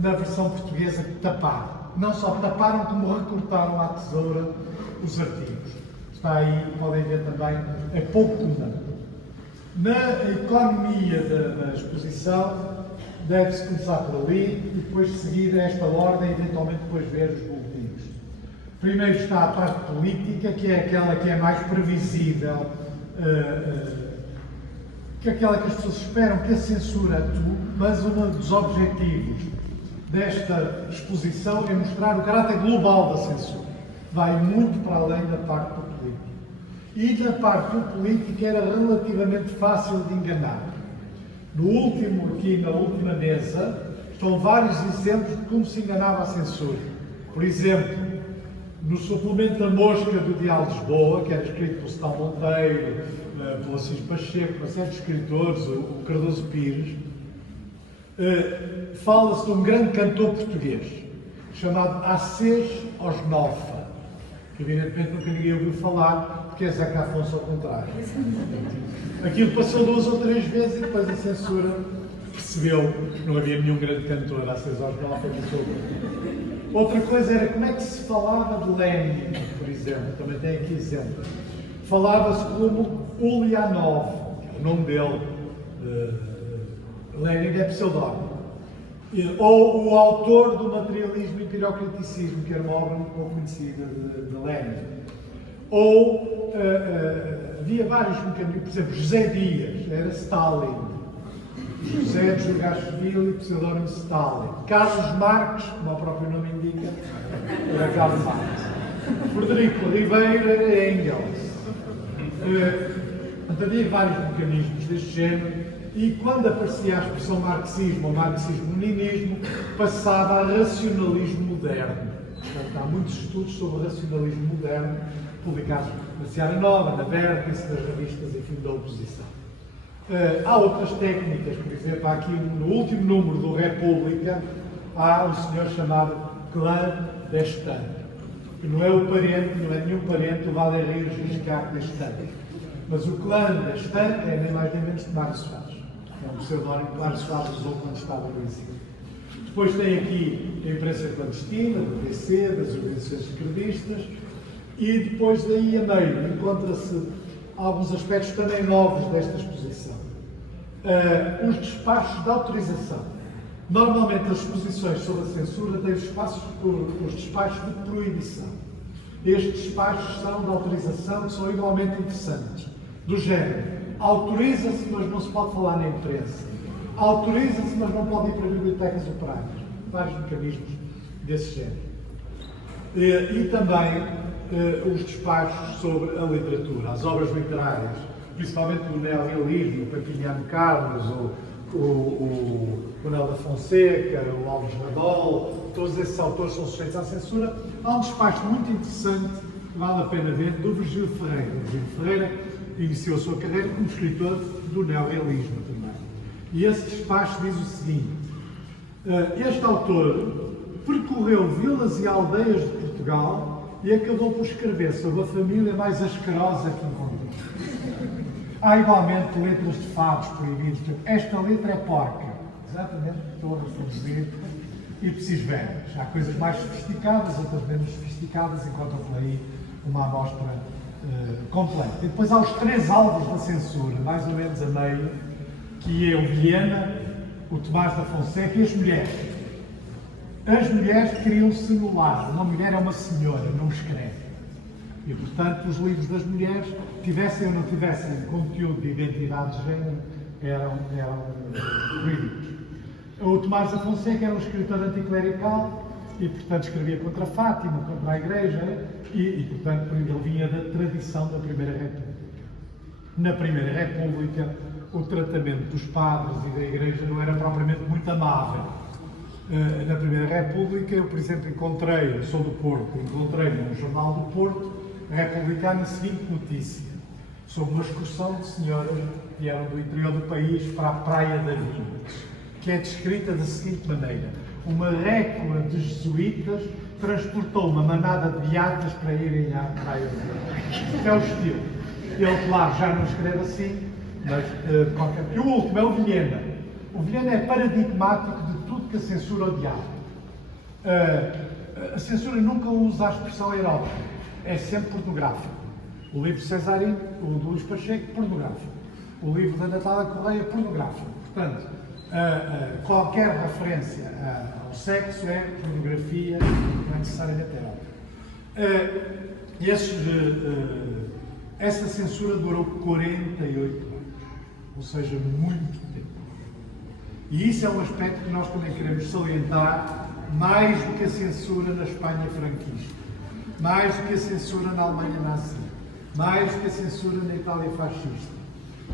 na versão portuguesa, tapar. Não só taparam, como recortaram à tesoura os artigos. Está aí, podem ver também, é pouco comum. Na economia da exposição, deve-se começar por ali e depois seguir esta ordem e eventualmente depois ver os boletins. Primeiro está a parte política, que é aquela que é mais previsível, que é aquela que as pessoas esperam que a censura atue, mas um dos objetivos desta exposição é mostrar o caráter global da censura. Vai muito para além da parte do político. E na parte do político era relativamente fácil de enganar. No último, aqui na última mesa, estão vários exemplos de como se enganava a censura. Por exemplo, no suplemento da Mosca do Diário de Lisboa, que era escrito pelo Stal Monteiro, pelo Assis Pacheco, uma série de escritores, o Cardoso Pires, fala-se de um grande cantor português, chamado Acés Osnofa, que evidentemente nunca ninguém ouviu falar, porque é Zeca Afonso ao contrário. Aquilo passou 2 ou 3 vezes e depois a censura percebeu que não havia nenhum grande cantor, Acés Osnofa. Outra coisa era como é que se falava de Lenin, por exemplo, também tem aqui exemplos. Falava-se como Ulyanov, que é o nome dele, Lenin é pseudónimo. Ou o autor do Materialismo e Pirocraticismo, que era uma obra muito pouco conhecida de Lenin. Ou havia vários mecanismos, por exemplo, José Dias, era Stalin. José de Jurgashvili, pseudónimo Stalin. Carlos Marques, como o próprio nome indica, era Carlos Marques. Frederico Ribeiro era Engels. Havia vários mecanismos deste género e quando aparecia a expressão marxismo ou marxismo-leninismo, passava a racionalismo moderno. Portanto, há muitos estudos sobre racionalismo moderno, publicados na Seara Nova, na Vértice, nas revistas, enfim, da oposição. Há outras técnicas, por exemplo, há aqui no último número do República, há um senhor chamado Clã d'Estaing, que não é o parente, não é nenhum parente do Valéry Giscard d'Estaing. Mas o Clã d'Estaing é nem mais nem menos que Mário Soares. É um pseudónimo que Mário Soares usou quando estava no exílio. Depois tem aqui a imprensa clandestina, do PC, das organizações esquerdistas, e depois daí a meio encontra-se alguns aspectos também novos desta exposição. Os despachos de autorização. Normalmente as exposições sobre a censura têm os despachos de proibição. Estes despachos são de autorização que são igualmente interessantes. Do género, autoriza-se, mas não se pode falar na imprensa. Autoriza-se, mas não pode ir para bibliotecas operárias. Vários mecanismos desse género. E também os despachos sobre a literatura, as obras literárias, principalmente o neorrealismo, o Papiniano Carlos, o Manuel da Fonseca, o Alves Radol, todos esses autores são sujeitos à censura. Há um despacho muito interessante, que vale a pena ver, do Virgílio Ferreira. O Virgílio Ferreira iniciou a sua carreira como escritor do neorrealismo também. E esse despacho diz o seguinte: este autor percorreu vilas e aldeias de Portugal e acabou por escrever sobre a família mais asquerosa que encontrou. Há igualmente letras de fados proibidos. Esta letra é porca. Exatamente, estou a reproduzir. E psisveras. Há coisas mais sofisticadas, outras menos sofisticadas, enquanto aí uma amostra completa. E depois há os 3 alvos da censura, mais ou menos a meio, que é o Viena, o Tomás da Fonseca e as mulheres. As mulheres criam-se no lar. Uma mulher é uma senhora, não escreve. E, portanto, os livros das mulheres, tivessem ou não tivessem conteúdo de identidade de género, eram proibidos. O Tomás da Fonseca era um escritor anticlerical e, portanto, escrevia contra Fátima, contra a Igreja e, portanto, ele vinha da tradição da Primeira República. Na Primeira República, o tratamento dos padres e da Igreja não era propriamente muito amável. Na Primeira República, eu, por exemplo, eu sou do Porto, encontrei no Jornal do Porto Republicano a seguinte notícia, sobre uma excursão de senhoras que vieram do interior do país para a Praia da Vintes, que é descrita da seguinte maneira: uma récua de jesuítas transportou uma manada de beatas para irem à Praia da Vintes. É o estilo. Ele, claro, já não escreve assim, mas qualquer... E o último é o Vilhena. O Vilhena é paradigmático de tudo que a censura odiava. A censura nunca usa a expressão erótica, é sempre pornográfico. O livro de Cesarini, o do Luís Pacheco, pornográfico. O livro da Natália Correia, pornográfico. Portanto, qualquer referência ao sexo é pornografia, não é necessariamente erótica. Essa censura durou 48 anos, ou seja, muito tempo. E isso é um aspecto que nós também queremos salientar, mais do que a censura na Espanha franquista, mais do que a censura na Alemanha nazi, mais do que a censura na Itália fascista.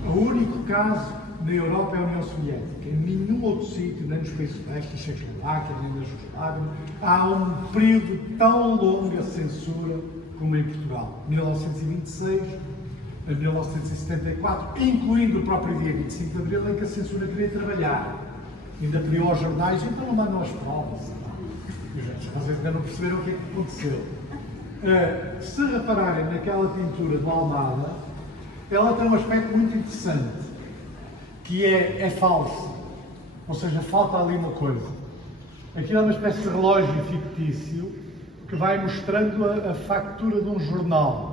O único caso na Europa é a União Soviética. Em nenhum outro sítio, nem nos países baixos, na Checoslováquia, nem na Jugoslávia, há um período tão longo de censura como em Portugal. 1926 a 1974, incluindo o próprio dia 25 de Abril, em que a censura queria trabalhar. Ainda pediu aos jornais, então não mandam as provas. E os jornais ainda não perceberam o que é que aconteceu. Se repararem naquela pintura do Almada, ela tem um aspecto muito interessante, que é falso. Ou seja, falta ali uma coisa. Aquilo é uma espécie de relógio fictício que vai mostrando a factura de um jornal.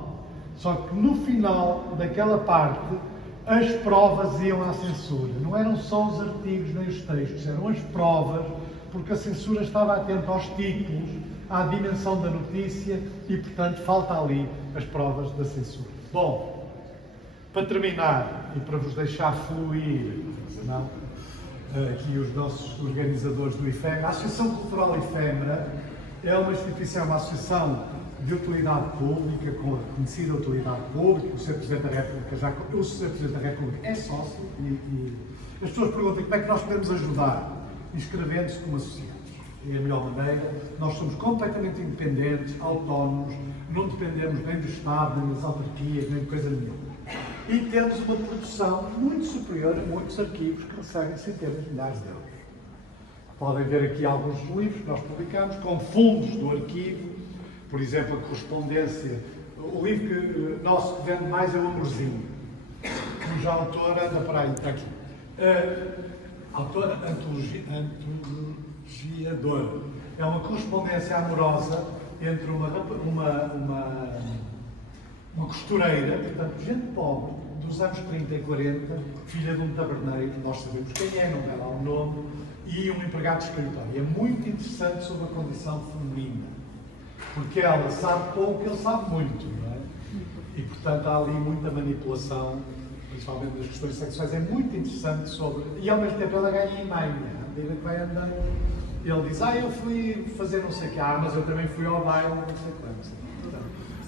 Só que no final daquela parte, as provas iam à censura. Não eram só os artigos nem os textos, eram as provas, porque a censura estava atenta aos títulos, à dimensão da notícia e, portanto, falta ali as provas da censura. Bom, para terminar e para vos deixar fluir, não, aqui os nossos organizadores do IFEM, a Associação Cultural Efêmera é uma instituição, uma associação de utilidade pública, com reconhecida utilidade pública. O Sr. Presidente da República o Sr. Presidente da República é sócio e as pessoas perguntam como é que nós podemos ajudar, inscrevendo-se como associados. É a melhor maneira. Nós somos completamente independentes, autónomos, não dependemos nem do Estado, nem das autarquias, nem de coisa nenhuma. E temos uma produção muito superior a muitos arquivos que recebem centenas de milhares de euros. Podem ver aqui alguns dos livros que nós publicamos, com fundos do arquivo, por exemplo, a correspondência. O livro nosso que vende mais é o Amorzinho, cuja autora anda para aí, está aqui. Autora antologiadora. É uma correspondência amorosa entre uma costureira, portanto, gente pobre, dos anos 30 e 40, filha de um taberneiro, nós sabemos quem é, não vai lá o nome, e um empregado de escritório. É muito interessante sobre a condição feminina, porque ela sabe pouco, ele sabe muito, não é? E, portanto, há ali muita manipulação, principalmente das questões sexuais. É muito interessante sobre... E, ao mesmo tempo, ela ganha em manha, à medida que vai andando. Ele diz, eu fui fazer não sei o que, mas eu também fui ao baile, não sei quanto.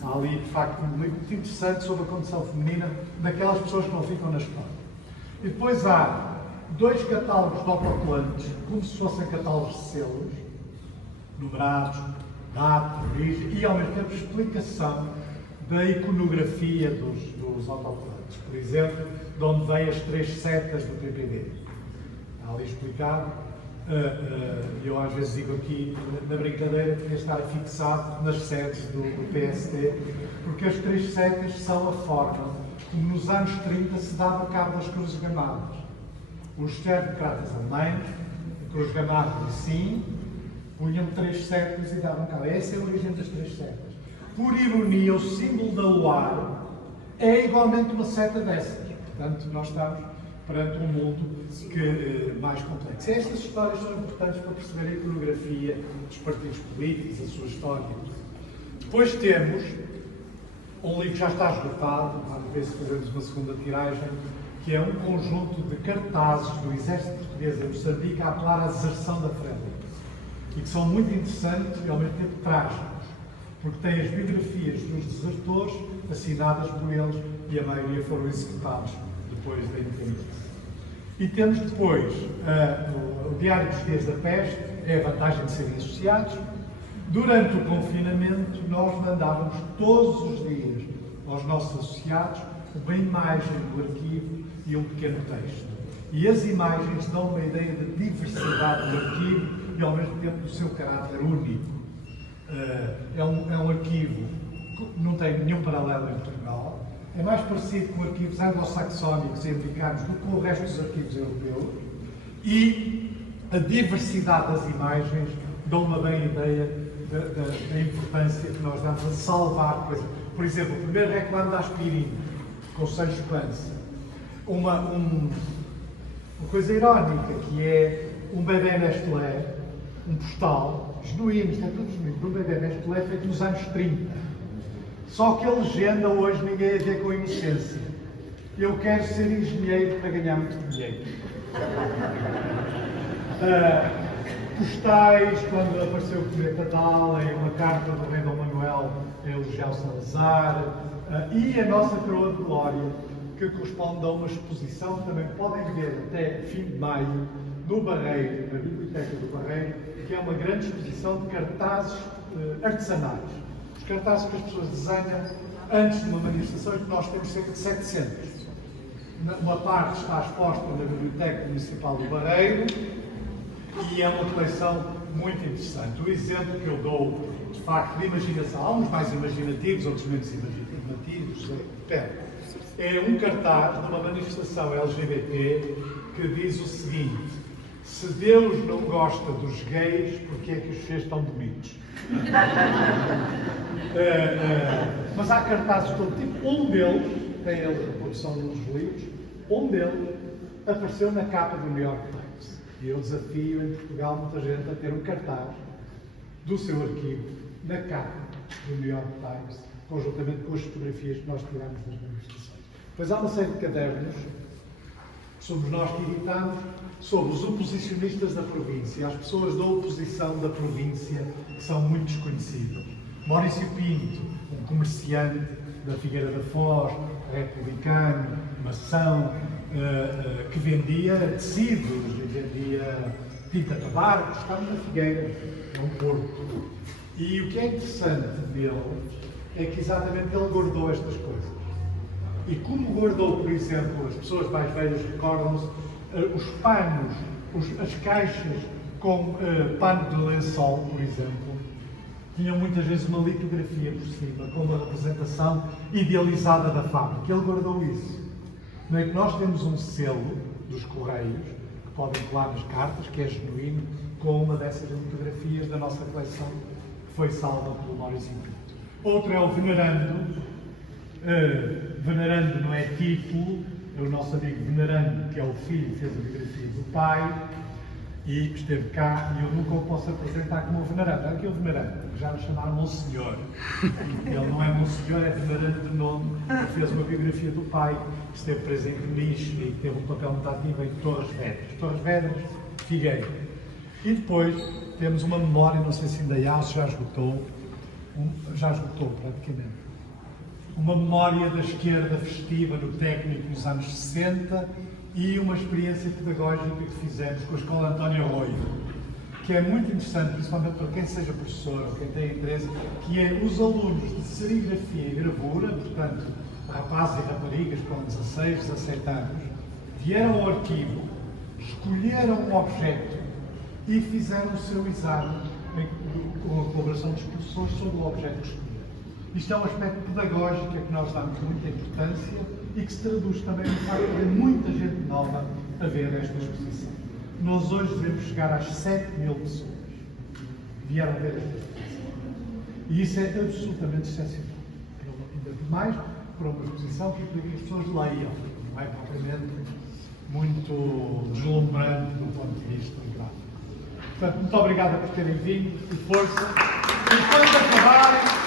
Há ali, de facto, um livro muito interessante sobre a condição feminina daquelas pessoas que não ficam na escola. E depois há 2 catálogos de autocolantes, como se fossem catálogos de selos, numerados, data, origem, e ao mesmo tempo explicação da iconografia dos autocolantes. Por exemplo, de onde vêm as 3 setas do PPD. Está ali explicado. Eu às vezes digo aqui, na brincadeira, que estar fixado nas sedes do PST, porque as 3 setas são a forma como nos anos 30 se dava cabo das cruzes gamadas. Os sociais-democratas alemães, a cruz gamada assim, punham 3 setas e davam cabo. Essa é a origem das 3 setas. Por ironia, o símbolo da luar é igualmente uma seta dessas. Portanto, nós estamos perante um mundo mais complexo. Estas histórias são importantes para perceber a iconografia dos partidos políticos, a sua história. Depois temos um livro que já está esgotado, vamos ver se fazemos uma segunda tiragem, que é um conjunto de cartazes do Exército Português em Moçambique a apelar à deserção da Frelimo. E que são muito interessantes e ao mesmo tempo trágicos, porque têm as biografias dos desertores assinadas por eles e a maioria foram executados depois da independência. E temos depois o Diário dos Dias da Peste, é a vantagem de serem associados. Durante o confinamento, nós mandávamos todos os dias aos nossos associados uma imagem do arquivo e um pequeno texto. E as imagens dão uma ideia da diversidade do arquivo e, ao mesmo tempo, do seu caráter único. É um arquivo que não tem nenhum paralelo em Portugal. É mais parecido com arquivos anglo-saxónicos e americanos do que com o resto dos arquivos europeus. E a diversidade das imagens dão uma bem ideia da importância que nós damos a salvar coisas. Por exemplo, o primeiro reclame da aspirina, com o Sancho Panza. Uma coisa irónica, que é um bebê Nestlé, um postal, genuíno, isto é tudo genuíno, um bebê Nestlé feito nos anos 30. Só que a legenda hoje ninguém a vê com inocência. Eu quero ser engenheiro para ganhar muito dinheiro. Postais, quando apareceu o cometa Dalley, uma carta do rei Dom Manuel a elogiar o Salazar, e a nossa coroa de glória, que corresponde a uma exposição que também podem ver até fim de maio, no Barreiro, na Biblioteca do Barreiro, que é uma grande exposição de cartazes artesanais. Os cartazes que as pessoas desenham antes de uma manifestação, e que nós temos cerca de 700. Uma parte está exposta na Biblioteca Municipal do Barreiro e é uma coleção muito interessante. O exemplo que eu dou, de facto, de imaginação, há uns mais imaginativos, outros menos imaginativos, é um cartaz de uma manifestação LGBT que diz o seguinte: se Deus não gosta dos gays, porque é que os fez tão bonitos? Mas há cartazes de todo tipo. Um deles, tem a reprodução dos livros, um deles apareceu na capa do New York Times. E eu desafio em Portugal muita gente a ter um cartaz do seu arquivo na capa do New York Times, conjuntamente com as fotografias que nós tiramos das manifestações. Depois há uma série de cadernos, somos nós que editamos, sobre os oposicionistas da província, as pessoas da oposição da província que são muito desconhecidas. Maurício Pinto, um comerciante da Figueira da Foz, republicano, maçom, que vendia tecidos, vendia tinta para barcos, estava na Figueira, no Porto. E o que é interessante dele é que exatamente ele guardou estas coisas. E como guardou, por exemplo, as pessoas mais velhas recordam-se, os panos, as caixas com pano de lençol, por exemplo, tinham muitas vezes uma litografia por cima, com uma representação idealizada da fábrica. Ele guardou isso. Não é que nós temos um selo dos Correios, que podem colar nas cartas, que é genuíno, com uma dessas litografias da nossa coleção, que foi salva pelo Maurício Pinto. Outro é o Venerando. Venerando não é título, é o nosso amigo Venerando, que é o filho que fez a biografia do pai, e esteve cá, e eu nunca o posso apresentar como o Venerando. Aqui é o Venerando, já nos chamaram Monsenhor. Ele não é Monsenhor, é Venerando de nome, que fez uma biografia do pai, que esteve preso em Peniche e que teve um papel muito ativo em Torres Vedras. Torres Vedras, Figueira. E depois temos uma memória, não sei se ainda há, se já esgotou praticamente. Uma memória da esquerda festiva no técnico nos anos 60 e uma experiência pedagógica que fizemos com a Escola António Arroio, que é muito interessante, principalmente para quem seja professor ou quem tem interesse, que é os alunos de serigrafia e gravura, portanto, rapazes e raparigas com 16, 17 anos, vieram ao arquivo, escolheram um objeto e fizeram o seu exame com a colaboração dos professores sobre o objeto que escolheram. Isto é um aspecto pedagógico que nós damos muita importância e que se traduz também no facto de muita gente nova a ver esta exposição. Nós hoje devemos chegar às 7.000 pessoas que vieram ver esta exposição. E isso é absolutamente excepcional. Ainda mais para uma exposição que as pessoas leiam, não é propriamente muito deslumbrante do ponto de vista gráfico. Portanto, muito obrigado por terem vindo e força. E quando acabarem,